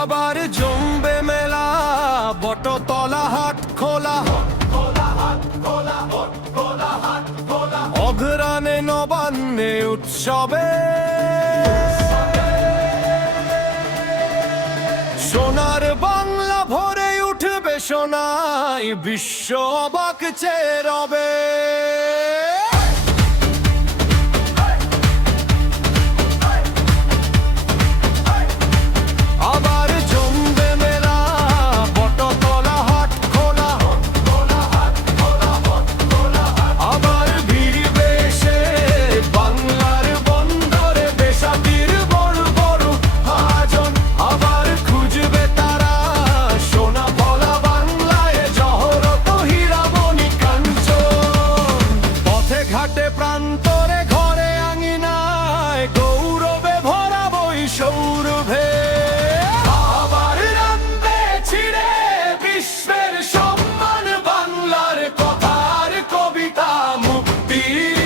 আবার জমবে মেলা, বটতলা হাট খোলা, অঘ্রাণে নবান্নে উৎসবে সোনার বাংলা ভরে উঠবে সোনায়, বিশ্ব অবাক চেয়ে রবে। আবার জমবে মেলা, বটতলা হাট খোলা, আবার ভিড়বে এসে বাংলার বন্দরে বেসাতির বড় বড় হাজন। আবার খুঁজবে তারা সোনা ফলা বাংলায়, জহরত হীরামণি কাঞ্চন। পথে ঘাটে প্রান্তরে ঘরে আঙিনায়, গৌরবে ভরা বই সৌরভে। আবার রামবে ছিড়ে বিশ্বের সম্মান, বাংলার কথার কবিতা মুক্তির